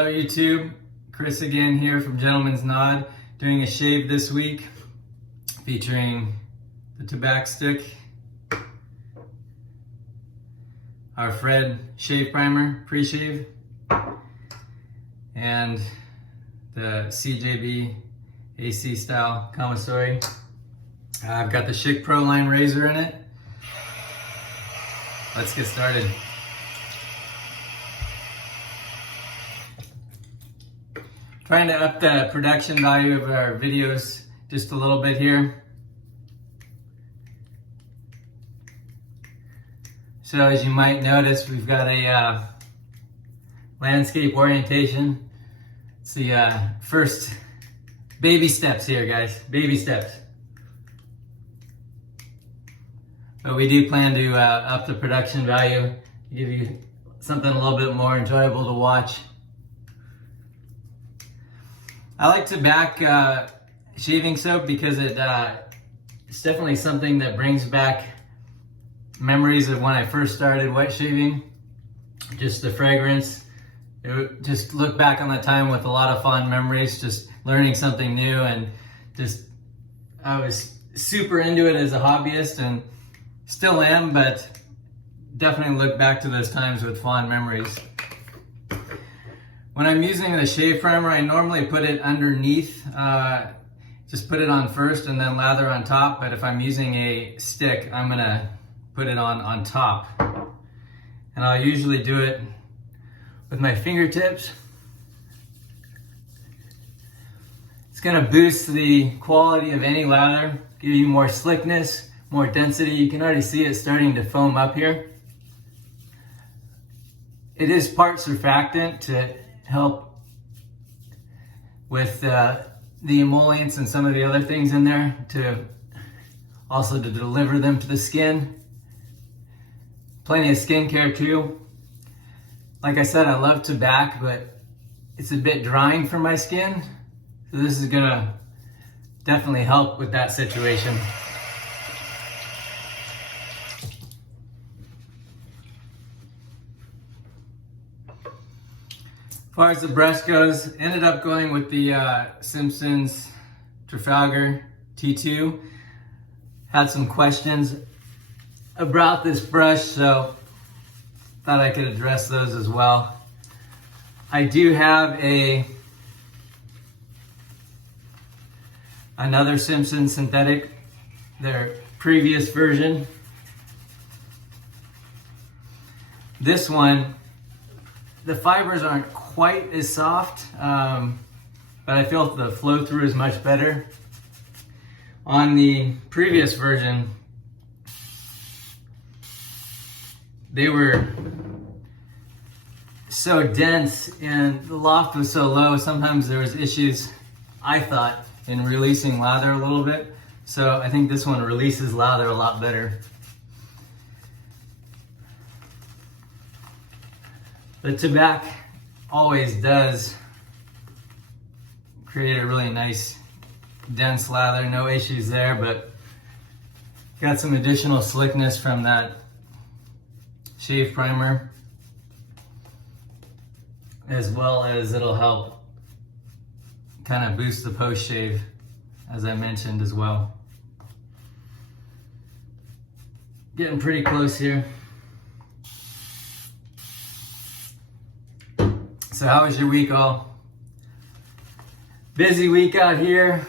Hello YouTube, Chris again here from Gentleman's Nod, doing a shave this week featuring the Tabac Stick, our Fred shave primer pre-shave, and the CJB AC style Kamisori. I've got the Schick Pro Line razor in it. Let's get started. Trying to up the production value of our videos just a little bit here. So as you might notice, we've got a landscape orientation. It's the first baby steps here, guys, baby steps. But we do plan to up the production value, give you something a little bit more enjoyable to watch. I like Tabac shaving soap because it's definitely something that brings back memories of when I first started wet shaving. Just the fragrance. Just look back on that time with a lot of fond memories, just learning something new, and just I was super into it as a hobbyist and still am, but definitely look back to those times with fond memories. When I'm using the shave primer, I normally put it underneath, just put it on first and then lather on top. But if I'm using a stick, I'm gonna put it on top. And I'll usually do it with my fingertips. It's gonna boost the quality of any lather, give you more slickness, more density. You can already see it starting to foam up here. It is part surfactant to help with the emollients and some of the other things in there, to also to deliver them to the skin. Plenty of skincare too. Like I said, I love Tabac, but it's a bit drying for my skin. So this is gonna definitely help with that situation. As far as the brush goes, ended up going with the Simpson's Trafalgar T2. Had some questions about this brush, so thought I could address those as well. I do have another Simpson synthetic, their previous version. This one, the fibers aren't quite as soft, but I feel the flow through is much better. On the previous version, they were so dense and the loft was so low. Sometimes there was issues, I thought, in releasing lather a little bit. So I think this one releases lather a lot better. The Tabac always does create a really nice dense lather, no issues there, but got some additional slickness from that shave primer, as well as it'll help kind of boost the post shave, as I mentioned as well. Getting pretty close here. So how was your week all? Busy week out here.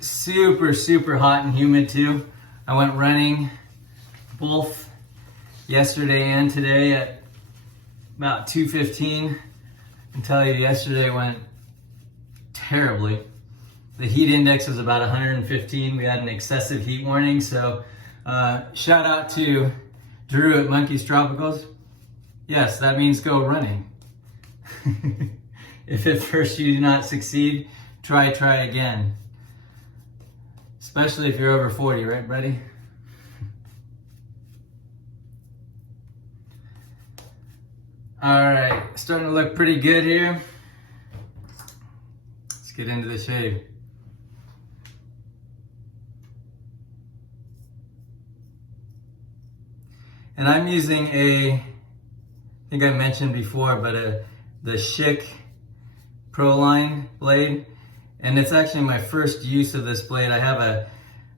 Super, super hot and humid too. I went running both yesterday and today at about 2:15. I can tell you yesterday went terribly. The heat index was about 115. We had an excessive heat warning. So shout out to Drew at Monkey's Tropicals. Yes, that means go running. If at first you do not succeed, try again. Especially if you're over 40, right, buddy? All right, starting to look pretty good here. Let's get into the shave. And I'm using I think I mentioned before, but a the Schick Pro Line blade, and it's actually my first use of this blade. I have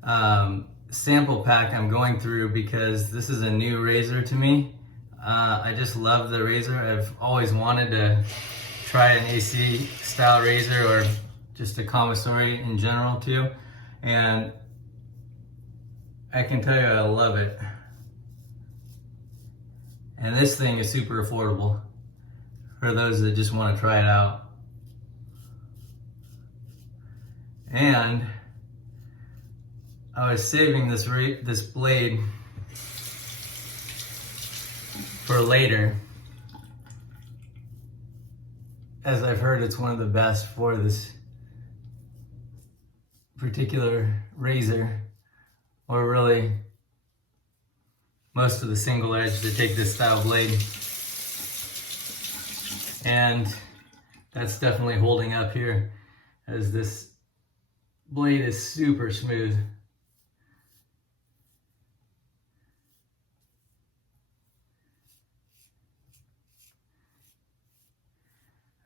a sample pack I'm going through because this is a new razor to me. I just love the razor. I've always wanted to try an AC style razor, or just a Kamisori in general too, and I can tell you I love it. And this thing is super affordable for those that just want to try it out. And I was saving this blade for later, as I've heard it's one of the best for this particular razor, or really most of the single edge to take this style blade. And that's definitely holding up here, as this blade is super smooth.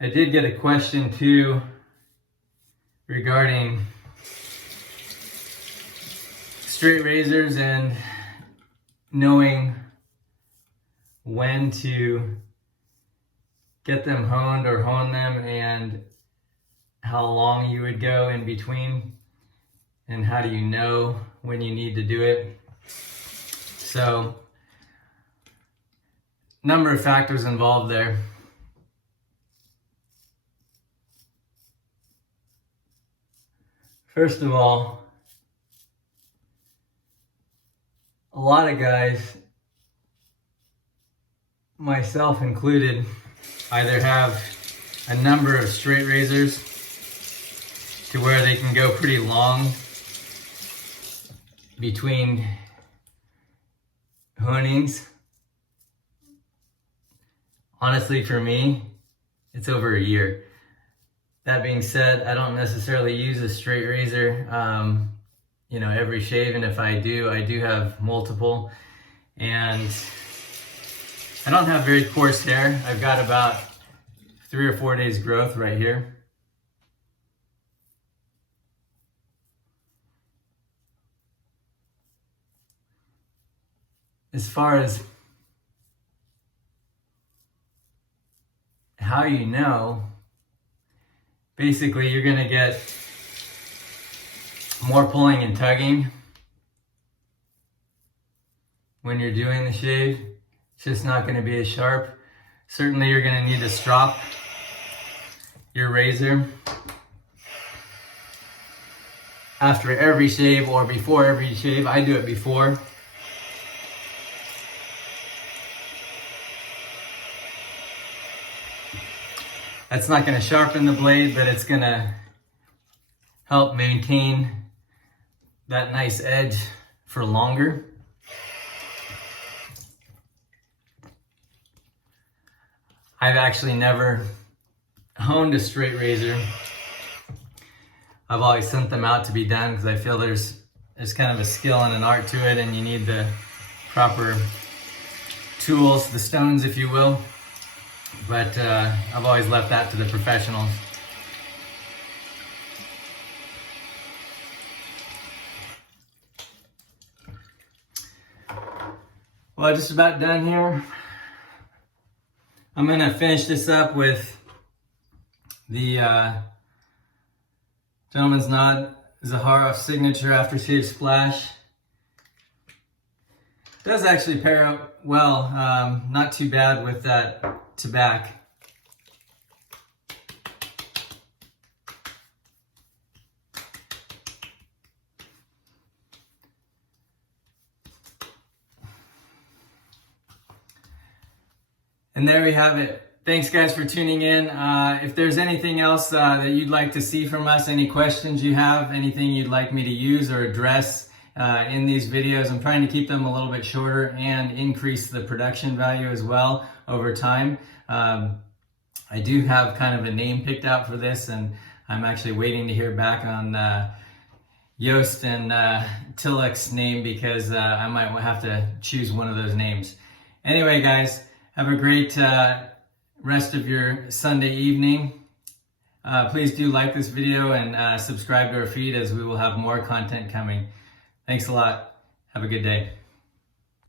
I did get a question too regarding straight razors and knowing when to get them honed or hone them, and how long you would go in between, and how do you know when you need to do it. So, number of factors involved there. First of all, a lot of guys, myself included, either have a number of straight razors to where they can go pretty long between honings. Honestly, for me, it's over a year. That being said, I don't necessarily use a straight razor every shave, and if I do have multiple, and I don't have very coarse hair. I've got about 3 or 4 days growth right here. As far as how you know, basically you're gonna get more pulling and tugging when you're doing the shave. It's just not going to be as sharp. Certainly you're going to need to strop your razor after every shave or before every shave. I do it before. That's not going to sharpen the blade, but it's going to help maintain that nice edge for longer. I've actually never honed a straight razor. I've always sent them out to be done because I feel there's kind of a skill and an art to it, and you need the proper tools, the stones if you will. But I've always left that to the professionals. Well, just about done here. I'm gonna finish this up with the Gentleman's Nod Zaharoff Signature Aftershave Splash. It does actually pair up well, not too bad with that Tabac. And there we have it. Thanks guys for tuning in. If there's anything else that you'd like to see from us, any questions you have, anything you'd like me to use or address in these videos, I'm trying to keep them a little bit shorter and increase the production value as well over time. I do have kind of a name picked out for this, and I'm actually waiting to hear back on Yost and Tillich's name, because I might have to choose one of those names. Anyway guys, have a great rest of your Sunday evening. Please do like this video and subscribe to our feed, as we will have more content coming. Thanks a lot. Have a good day.